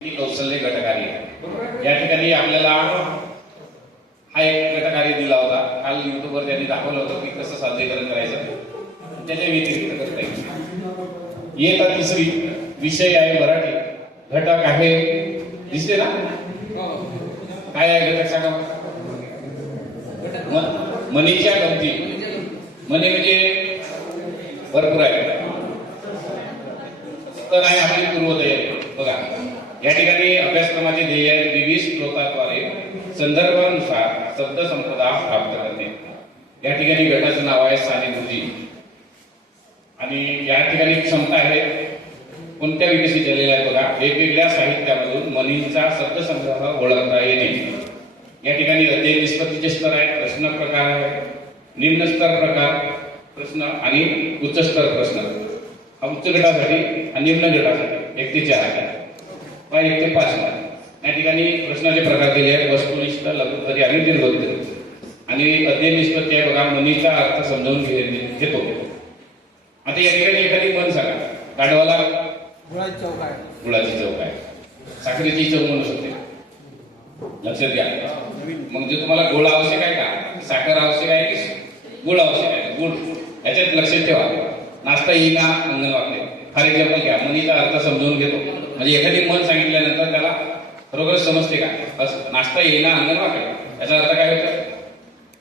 कौशल्य घटकार्य या ठिकाणी आपल्याला हा एक घटकार्य दिला होता. काल युट्यूबवर त्यांनी दाखवलं होतं की कसं सादरीकरण करायचं. त्याच्या व्यतिरिक्त करता येईल. इयत्ता तिसरी विषय आहे मराठी. घटक आहे दिसते ना, काय आहे घटक सांगा. मनीच्या गमती. मनी म्हणजे भरपूर आहे, तर आहे आपली पूर्वतयारी. बघा या ठिकाणी अभ्यासक्रमाचे ध्येय विविध स्रोताद्वारे संदर्भानुसार शब्दसंपदा प्राप्त करणे. या ठिकाणी गटाचं नाव आहे साने गुरुजी आणि या ठिकाणी क्षमता आहे कोणत्या विकसित झालेल्या आहे. बघा वेगवेगळ्या साहित्यामधून मनींचा शब्दसंग्रह ओळखता येणे. या ठिकाणी अध्ययन निष्पत्तीचे स्तर आहे, प्रश्न प्रकार आहे, निम्न स्तर प्रकार प्रश्न आणि उच्च स्तर प्रश्न. उच्च गटासाठी आणि निम्न गटासाठी 1 ते 4 आहे, 1 ते 5 मार्क. या ठिकाणी प्रश्नाचे प्रकार दिले आहेत वस्तुनिष्ठ, लघुत्तरी आणि दीर्घोत्तरी. आणि अध्ययन निष्पत्ती आहे बघा मनीचा अर्थ समजावून घेतो. आता या ठिकाणी एखादी मन सांगा. गाढवाला गुळाची चौक आहे, साखरेची चव म्हणू शकते. लक्षात घ्या. मग जे तुम्हाला गोळ आवश्यक आहे का, साखर आवश्यक आहे की गुळ आवश्यक आहे. गुळ याच्यात लक्षात ठेवा. नाश्ता येईना अंगण वाकले. फॉर एक्झाम्पल घ्या, मनीचा अर्थ समजून घेतो म्हणजे एखादी मन सांगितल्यानंतर त्याला खरोखर समजते का. नाश्ता येईना अंगण वाकले याचा अर्थ काय होतं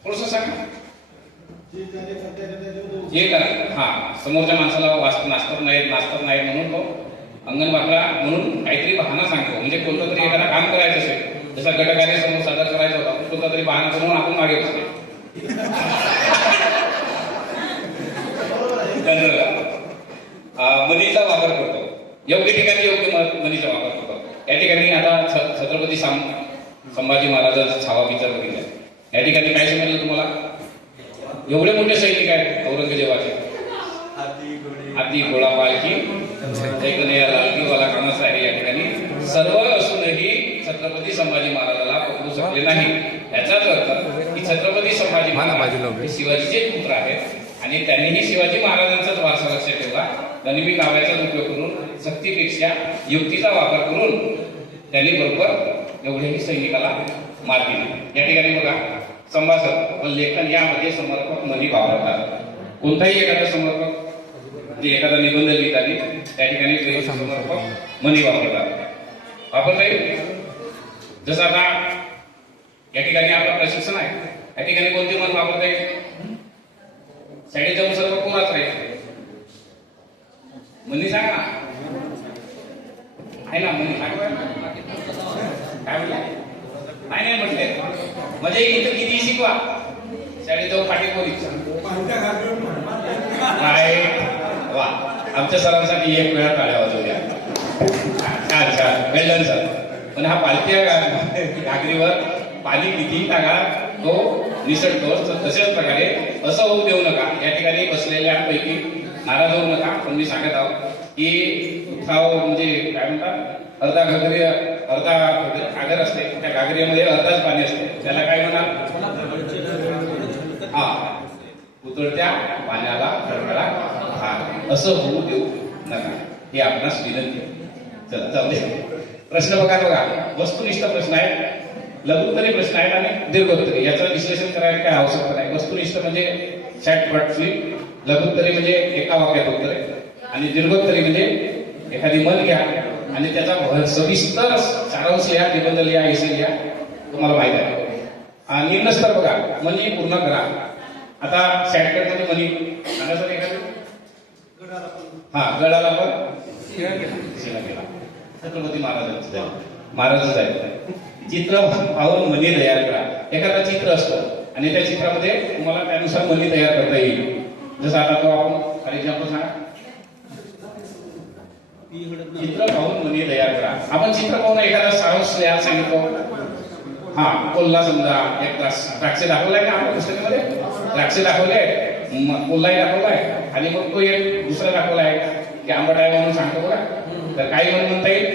थोडस सांगा. हे करा. हा समोरच्या माणसाला नाचतात नाही म्हणून तो अंगण वाकला म्हणून काहीतरी बहाणा सांगतो. म्हणजे कोणतं तरी एखादा काम करायचं असेल, जसा गटकार्य समोर सादर करायचा होता, कोणता तरी बहाणा करून आपण मागे बसले. मनीचा वापर करतो. योग्य ठिकाणी योग्य मनीचा वापर करतो. या ठिकाणी आता छत्रपती संभाजी महाराजांचा छावा पिक्चर बघितला. या ठिकाणी काय समजलं तुम्हाला. एवढे मोठे सैनिक आहेत औरंगजेबाचे. हाती घोडा पालखी ऐकणे लालकी वाला कामाचा आहे. या ठिकाणी सर्व असूनही छत्रपती संभाजी महाराजाला पकडू शकले नाही. याचाच अर्थ की छत्रपती संभाजी महाराज शिवाजीचे पुत्र आहेत आणि त्यांनीही शिवाजी महाराजांचाच वारसा लक्षात ठेवला. गनिमी काव्याचा उपयोग करून शक्तीपेक्षा युक्तीचा वापर करून त्यांनी बरोबर एवढेही सैनिकाला मार दिली. या ठिकाणी बघा संभाषण व लेखन यामध्ये समर्पक मनी वापरतात. कोणताही एखादा समर्पक जे एखादा निबंध लिहिताना त्या ठिकाणी समर्पक मनी वापरतात. वापरता येईल. जसं आता या ठिकाणी आपलं प्रशिक्षण आहे, या ठिकाणी कोणते मन वापरता येईल. शाळेत जाऊन सर्व कोणाच राहील. मनी सांगा आहे ना. मनी सांगा काय म्हटलं. नाही म्हटले म्हणजे इथं किती शिकवा, शाळेत जाऊन पाठीपोरी. वा आमच्या सरांसाठी एक वेळा टाळ्या वाजवल्या. छान छान वेल्डन सर. पण हा पालख्या घागरीवर पाणी कितीही टाका तो निसटतो. तशाच प्रकारे असं होऊ देऊ नका. या ठिकाणी बसलेल्यापैकी नाराज होऊ नका. पण मी सांगत आहोत की उत्साह म्हणजे काय म्हणतात, अर्धा घागर असते, त्या घागरीमध्ये अर्धाच पाणी असते. त्याला काय म्हणाल. हा उतरत्या पाण्याला खडखडा भाग असं होऊ देऊ नका. हे आपणास विनंती. चला जाऊ दे. प्रश्न बघा वस्तुनिष्ठ प्रश्न आहेत, लघुत्तरी प्रश्न आहेत आणि दीर्घोत्तरी. याचं विश्लेषण करायला काय आवश्यकता नाही. वस्तुनिष्ठ म्हणजे शॉर्ट फ्लिप, लघुत्तरी म्हणजे एका वाक्यात उत्तर आहे आणि दीर्घोत्तरी म्हणजे एखादी मन घ्या आणि त्याचा सविस्तर सारांश लिहा, निबंध लिहा, एसे लिहा. तुम्हाला माहित आहे. निम्न स्तर बघा मनी पूर्ण करा. आता शॉर्टकट मध्ये मनी सांगायचं एखादी. हा गडाला पण शिरा केला. छत्रपती महाराजच आहे. चित्र पाहून मनी तयार करा. एखादा चित्र असतं आणि त्या चित्रामध्ये तुम्हाला त्यानुसार मनी तयार करता येईल. जसं आता तो आपण फॉर एक्झाम्पल सांगा. चित्र पाहून मनी तयार करा. आपण चित्र पाहून एखादा सारांश लिहायला सांगितलं. हा कोल्हा समजा एक द्राक्ष दाखवलाय का आपल्या पुस्तकामध्ये. द्राक्ष दाखवले, कोल्हाही दाखवलाय आणि मग तो एक दुसरा दाखवलाय की आंबट आहे म्हणून सांगतो बघा. तर काही म्हणता येईल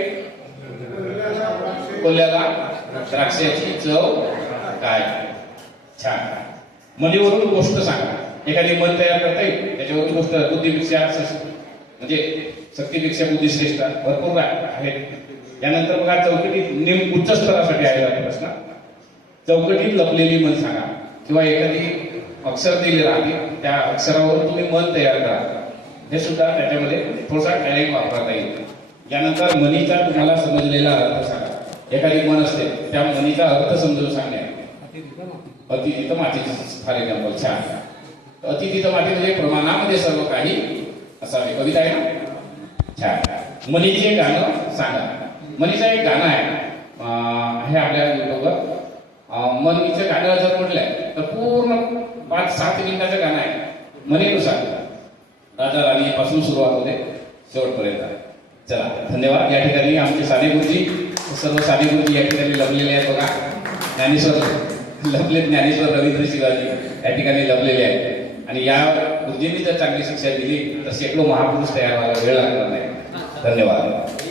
कोल्ह्याला द्राक्षाची चव काय. छान. मनीवरून गोष्ट सांगा. एखादी मन तयार करता येईल त्याच्यावरून गोष्ट. बुद्धीपेक्षा म्हणजे शक्तीपेक्षा बुद्धी श्रेष्ठ भरपूर आहेत. यानंतर बघा चौकटीत उच्च स्तरासाठी आहे प्रश्न. चौकटीत लपलेली मन सांगा किंवा एखादी अक्षर दिले राहते त्या अक्षरावर तुम्ही मन तयार करा. हे सुद्धा त्याच्यामध्ये थोडासा टॅलेंट वापरता येईल. यानंतर मनीचा तुम्हाला समजलेला अर्थ सांगा. एखादी मन असते त्या मनीचा अर्थ समजून सांगणे. अतिथित मातीचे फॉर एक्झाम्पल. छान. अतिथित माती म्हणजे प्रमाणामध्ये सर्व काही असावे. कविता आहे ना. छान. मनीचे गाणं सांगा. मनीचं एक गाणं आहे हे आपल्या युट्यूबवर. मनीचं गाणं जर म्हटलंय तर पूर्ण 5-7 मिनिटाचं गाणं आहे. मनीनुसार राजा राणी पासून सुरुवात होते शेवटपर्यंत. चला धन्यवाद. या ठिकाणी आमचे साने गुरुजी, सर्व साने गुरुजी या ठिकाणी लभलेले आहेत. बघा ज्ञानेश्वर लभले, ज्ञानेश्वर रवींद्र शिवाजी या ठिकाणी लभलेले आहेत. आणि या गुरुजींनी जर चांगली शिक्षा दिली तर शेकडो महापुरुष तयार व्हायला वेळ लागणार नाही. धन्यवाद.